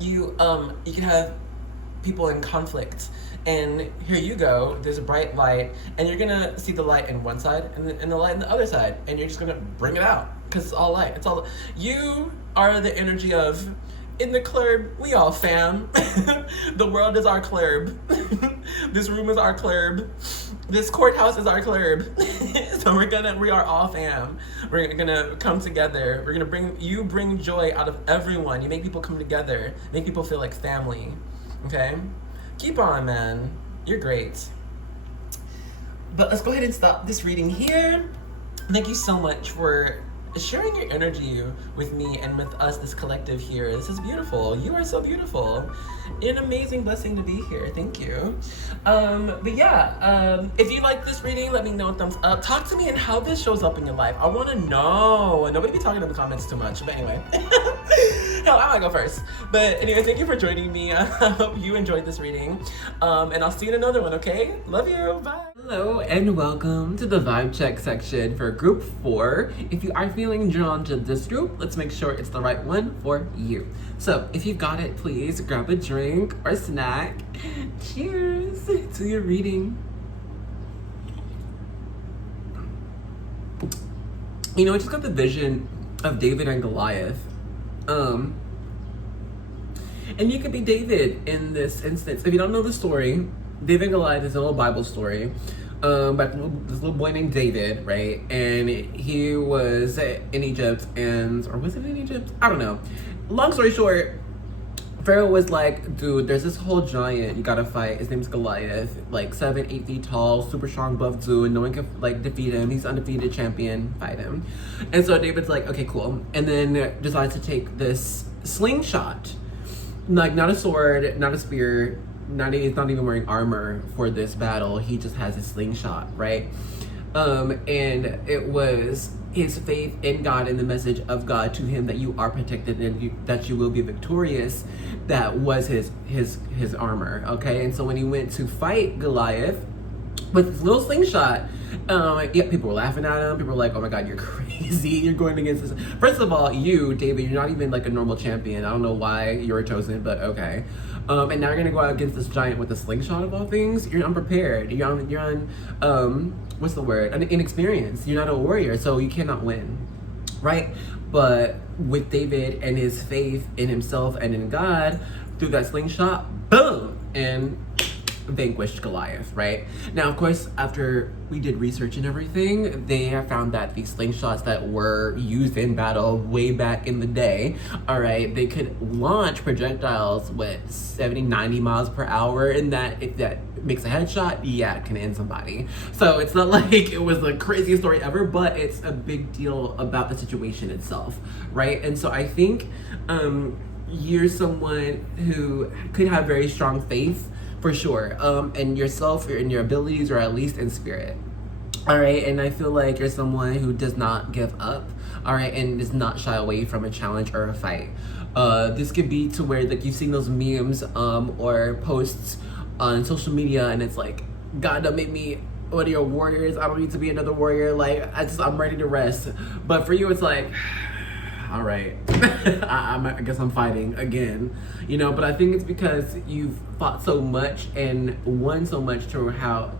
You can have people in conflict, and here you go. There's a bright light, and you're gonna see the light in one side and the light in the other side, and you're just gonna bring it out because it's all light. You are the energy of. In the club, we all fam. The world is our club. This room is our club. This courthouse is our club. So we are all fam. We're gonna come together. We're gonna bring joy out of everyone. You make people come together. Make people feel like family. Okay? Keep on, man. You're great. But let's go ahead and stop this reading here. Thank you so much for sharing your energy with me and with us, this collective here. This is beautiful. You are so beautiful. An amazing blessing to be here. Thank you. But yeah, if you like this reading, let me know. Thumbs up. Talk to me and how this shows up in your life. I want to know. Nobody be talking in the comments too much. But anyway, hell, I might go first. But anyway, thank you for joining me. I hope you enjoyed this reading. And I'll see you in another one, okay? Love you. Bye. Hello and welcome to the vibe check section for group 4. If you are feeling drawn to this group, let's make sure it's the right one for you. So if you've got it, please grab a drink or snack. Cheers to your reading. You know, I just got the vision of David and Goliath. And you could be David in this instance. If you don't know the story, David and Goliath is a little Bible story about this little boy named David, right? And he was in Egypt, or was it in Egypt? I don't know. Long story short, Pharaoh was like, dude, there's this whole giant you gotta fight. His name's Goliath, like 7-8 feet tall, super strong, buff dude, and no one can like defeat him. He's undefeated champion, fight him. And so David's like, okay, cool. And then decides to take this slingshot, like not a sword, not a spear, he's not even wearing armor for this battle. He just has a slingshot, right? And it was his faith in God and the message of God to him that you are protected and that you will be victorious. That was his armor. Okay, and so when he went to fight Goliath with his little slingshot, yeah, people were laughing at him. People were like, "Oh my God, you're crazy! You're going against this." First of all, you, David, you're not even like a normal champion. I don't know why you were chosen, but okay. And now you're gonna go out against this giant with a slingshot of all things. You're unprepared. You're on what's the word? Inexperienced. You're not a warrior, so you cannot win, right? But with David and his faith in himself and in God, through that slingshot, boom, and vanquished Goliath, right? Now, of course, after we did research and everything, they have found that these slingshots that were used in battle way back in the day, all right, they could launch projectiles with 70, 90 miles per hour, and that if that makes a headshot, yeah, it can end somebody. So it's not like it was the craziest story ever, but it's a big deal about the situation itself, right? And so I think you're someone who could have very strong faith, for sure, in yourself or in your abilities, or at least in spirit. All right, and I feel like you're someone who does not give up, all right, and does not shy away from a challenge or a fight. This could be to where like you've seen those memes or posts on social media, and it's like, God, don't make me one of your warriors. I don't need to be another warrior. Like I'm ready to rest. But for you, it's like, all right, I guess I'm fighting again, you know. But I think it's because you've fought so much and won so much to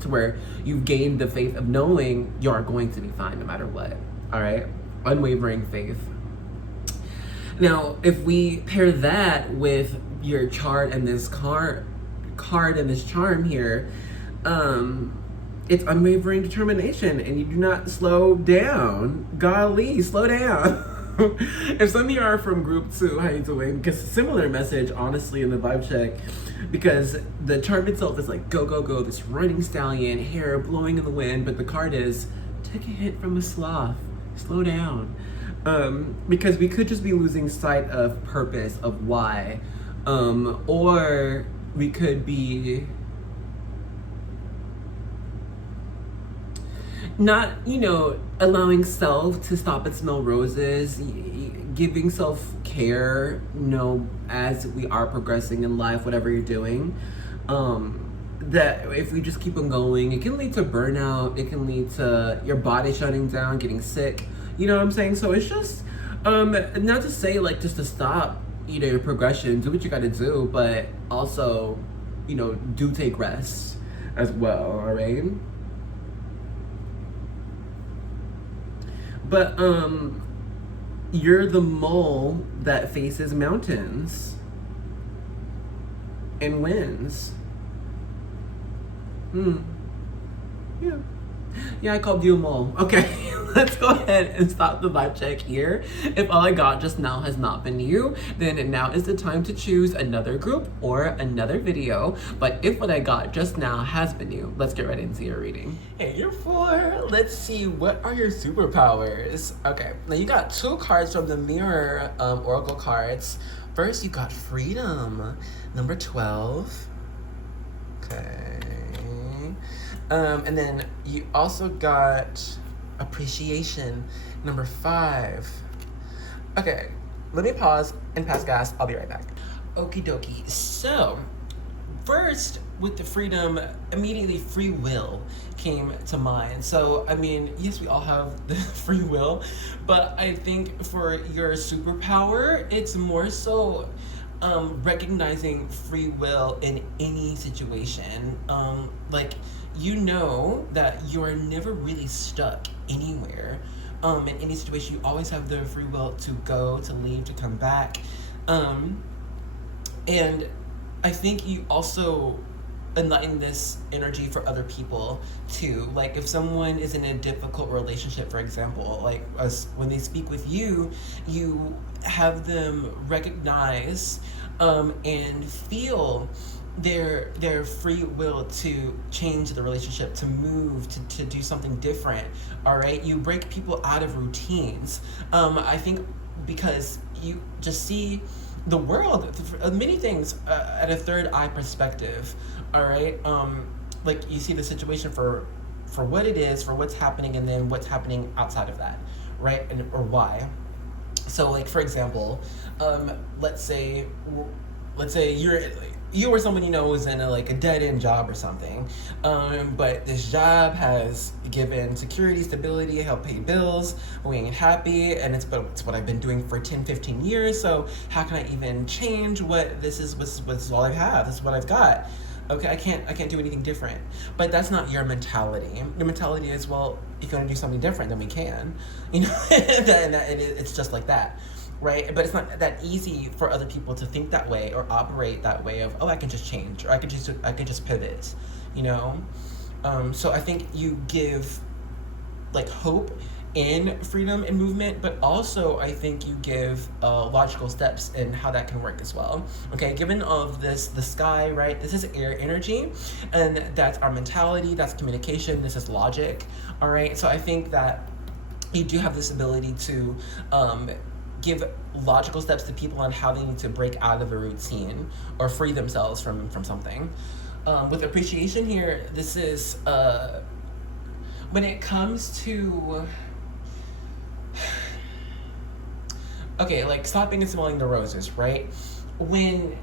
where you've gained the faith of knowing you are going to be fine no matter what. All right, unwavering faith. Now, if we pair that with your chart and this card and this charm here, it's unwavering determination, and you do not slow down. Golly, slow down. If some of you are from group 2, how you doing? Because similar message, honestly, in the vibe check, because the chart itself is like go, go, go, this running stallion, hair blowing in the wind, but the card is take a hint from a sloth, slow down. Because we could just be losing sight of purpose, of why, or we could be not, allowing self to stop and smell roses, giving self-care, as we are progressing in life, whatever you're doing. That if we just keep on going, it can lead to burnout, it can lead to your body shutting down, getting sick, you know what I'm saying? So it's just, not to say like just to stop, your progression, do what you gotta do, but also, do take rest as well, all right? But you're the mole that faces mountains and wins. Yeah, I called you a mole. Okay, let's go ahead and stop the vibe check here. If all I got just now has not been you, then now is the time to choose another group or another video. But if what I got just now has been you, let's get right into your reading. Hey, you're 4. Let's see, what are your superpowers? Okay, now you got 2 cards from the Mirror Oracle cards. First, you got Freedom, number 12. Okay. And then you also got Appreciation, number 5. Okay, let me pause and pass gas. I'll be right back. Okie dokie. So, first, with the Freedom, immediately free will came to mind. So, I mean, yes, we all have the free will, but I think for your superpower, it's more so recognizing free will in any situation. Like, that you're never really stuck anywhere. In any situation, you always have the free will to go, to leave, to come back. And I think you also enlighten this energy for other people too. Like if someone is in a difficult relationship, for example, like when they speak with you, you have them recognize and feel their free will to change the relationship, to move, to do something different. All right, you break people out of routines. I think because you just see the world, many things at a third eye perspective. All right, like you see the situation for what it is, for what's happening, and then what's happening outside of that, right? And or why. So, like, for example, let's say you or someone you know is in a dead end job or something, but this job has given security, stability, help pay bills, we ain't happy, and it's what I've been doing for 10, 15 years, so how can I even change what this is? What's all I have? This is what I've got. Okay, I can't do anything different. But that's not your mentality. Your mentality is, well, if you want to do something different, then we can. You know, it's just like that, right? But it's not that easy for other people to think that way or operate that way of, oh, I can just change, or I can just pivot, you know. So I think you give like hope in freedom and movement, but also I think you give logical steps in how that can work as well. Okay, given all of this, the sky, right? This is air energy, and that's our mentality, that's communication, this is logic, all right? So I think that you do have this ability to give logical steps to people on how they need to break out of a routine or free themselves from something. With appreciation here, this is when it comes to okay, like stopping and smelling the roses, right? When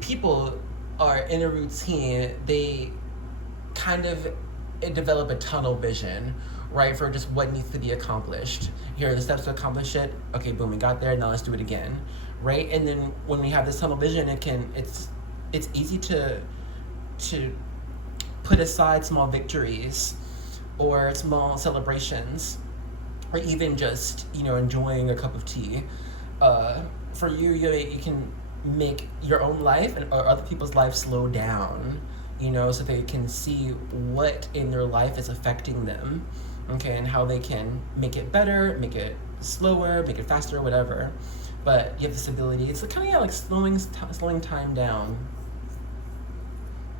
people are in a routine, they kind of develop a tunnel vision, right, for just what needs to be accomplished. Here are the steps to accomplish it. Okay, boom, we got there. Now let's do it again, right? And then when we have this tunnel vision, it's easy to put aside small victories or small celebrations, or even just, you know, enjoying a cup of tea. For you can make your own life and or other people's lives slow down, you know, so they can see what in their life is affecting them, okay, and how they can make it better, make it slower, make it faster, whatever. But you have this ability. It's kind of like slowing time down.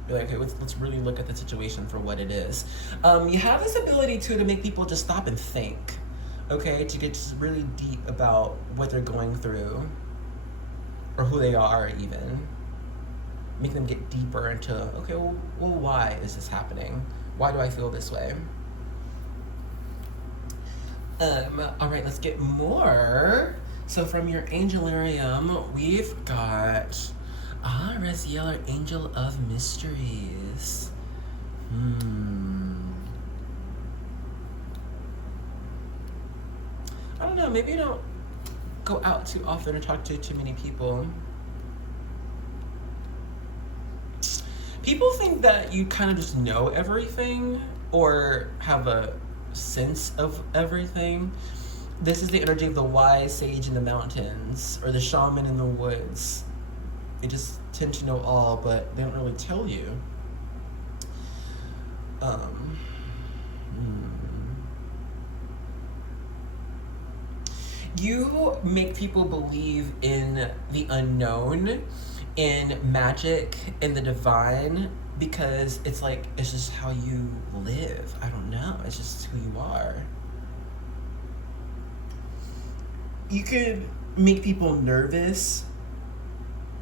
You're like, okay, let's really look at the situation for what it is. You have this ability to make people just stop and think. Okay, to get just really deep about what they're going through, or who they are even. Make them get deeper into, okay, well, why is this happening? Why do I feel this way? All right, let's get more. So from your angelarium, we've got Raziel, our Angel of Mysteries. I don't know, maybe you don't go out too often or talk to too many people. People think that you kind of just know everything or have a sense of everything. This is the energy of the wise sage in the mountains or the shaman in the woods. They just tend to know all, but they don't really tell you. You make people believe in the unknown, in magic, in the divine, because it's just how you live. I don't know, it's just who you are. You could make people nervous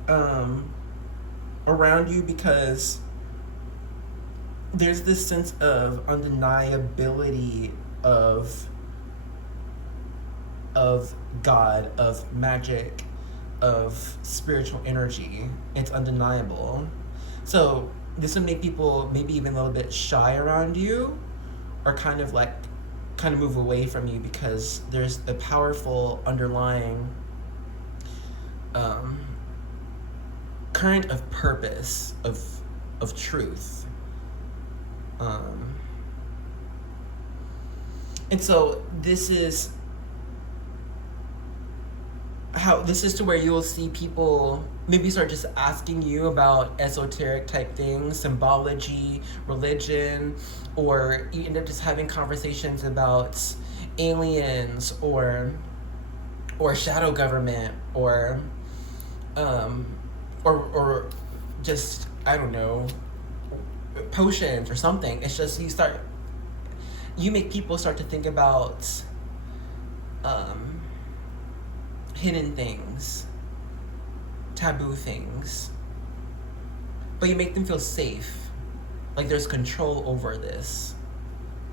around you because there's this sense of undeniability of God, of magic, of spiritual energy. It's undeniable. So this would make people maybe even a little bit shy around you, or kind of move away from you, because there's a powerful underlying current of purpose, of truth. And so this is to where you will see people maybe start just asking you about esoteric type things, symbology, religion, or you end up just having conversations about aliens or shadow government or just, I don't know, potions or something. It's just you make people start to think about hidden things, taboo things, but you make them feel safe Like there's control over this.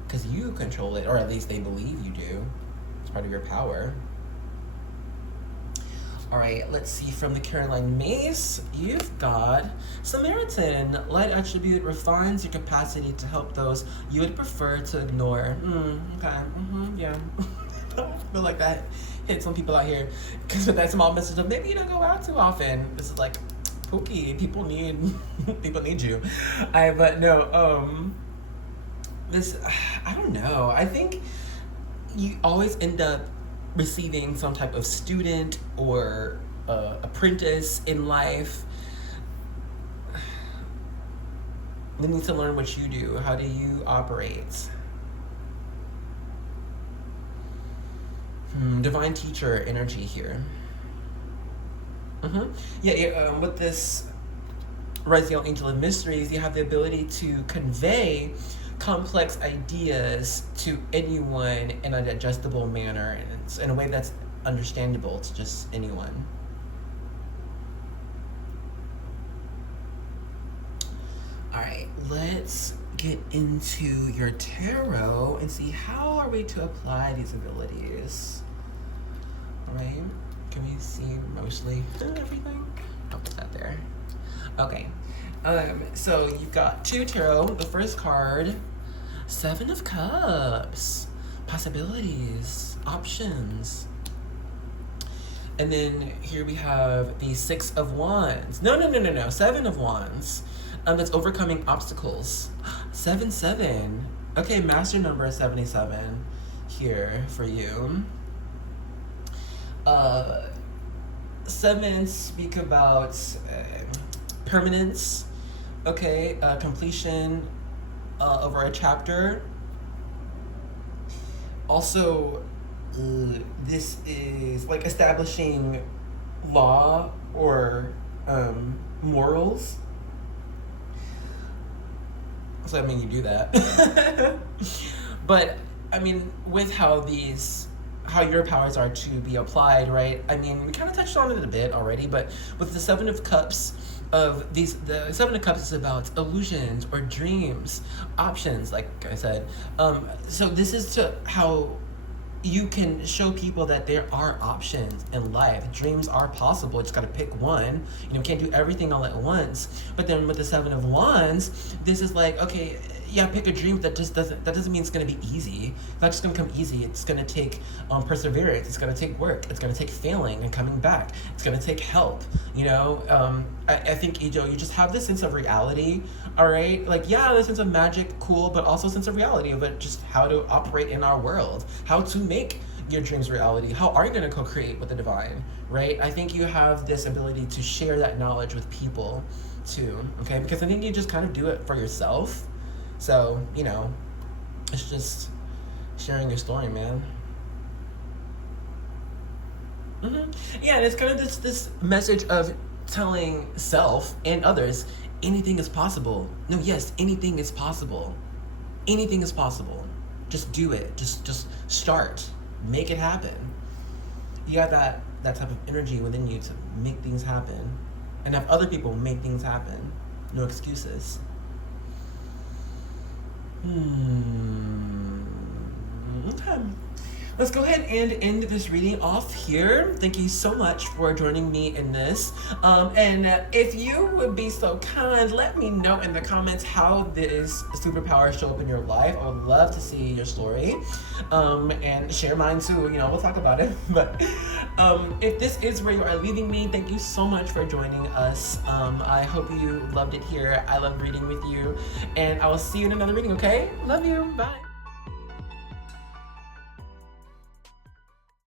Because you control it, or at least they believe you do. It's part of your power. All right, let's see from the Caroline Mace. You've got Samaritan. Light attribute refines your capacity to help those you would prefer to ignore. Okay, yeah. I feel like that hit some people out here. Because with that small message of maybe you don't go out too often. This is like, Pookie, people need you. But no, this, I don't know. I think you always end up receiving some type of student or apprentice in life. They need to learn what you do. How do you operate? Divine teacher energy here. Yeah, with this Rising Angel of Mysteries, you have the ability to convey complex ideas to anyone in a digestible manner, and it's in a way that's understandable to just anyone. All right, let's get into your tarot and see how are we to apply these abilities. All right, can we see mostly everything? I'll put that there. Okay, so you've got 2 tarot. The first card, 7 of Cups, possibilities, options. And then here we have the 6 of Wands. No, 7 of Wands. That's overcoming obstacles. 7. Okay, master number is 77 here for you. 7 speak about permanence, okay, completion over a chapter. Also, this is like establishing law or morals. So I mean, you do that. But I mean, with how your powers are to be applied, right? I mean, we kind of touched on it a bit already, but with the 7 of Cups, the 7 of Cups is about illusions or dreams, options, like I said. So this is to how you can show people that there are options in life. Dreams are possible. You just got to pick one. You know, can't do everything all at once. But then with the 7 of Wands, this is like, okay, yeah, pick a dream that doesn't mean it's going to be easy. It's not just going to come easy. It's going to take perseverance. It's going to take work. It's going to take failing and coming back. It's going to take help. You know, I think, Ijo, you just have this sense of reality, all right? Like, yeah, the sense of magic, cool, but also a sense of reality of it, just how to operate in our world, how to make your dreams reality. How are you going to co-create with the divine, right? I think you have this ability to share that knowledge with people too, okay? Because I think you just kind of do it for yourself. So, you know, it's just sharing your story, man. Yeah, and it's kind of this message of telling self and others, anything is possible. No, yes, anything is possible. Anything is possible. Just do it. Just start. Make it happen. You got that type of energy within you to make things happen and have other people make things happen. No excuses. Okay. Let's go ahead and end this reading off here. Thank you so much for joining me in this. And if you would be so kind, let me know in the comments how this superpower show up in your life. I would love to see your story. And share mine too. You know, we'll talk about it. But if this is where you are leaving me, thank you so much for joining us. I hope you loved it here. I love reading with you. And I will see you in another reading, okay? Love you. Bye.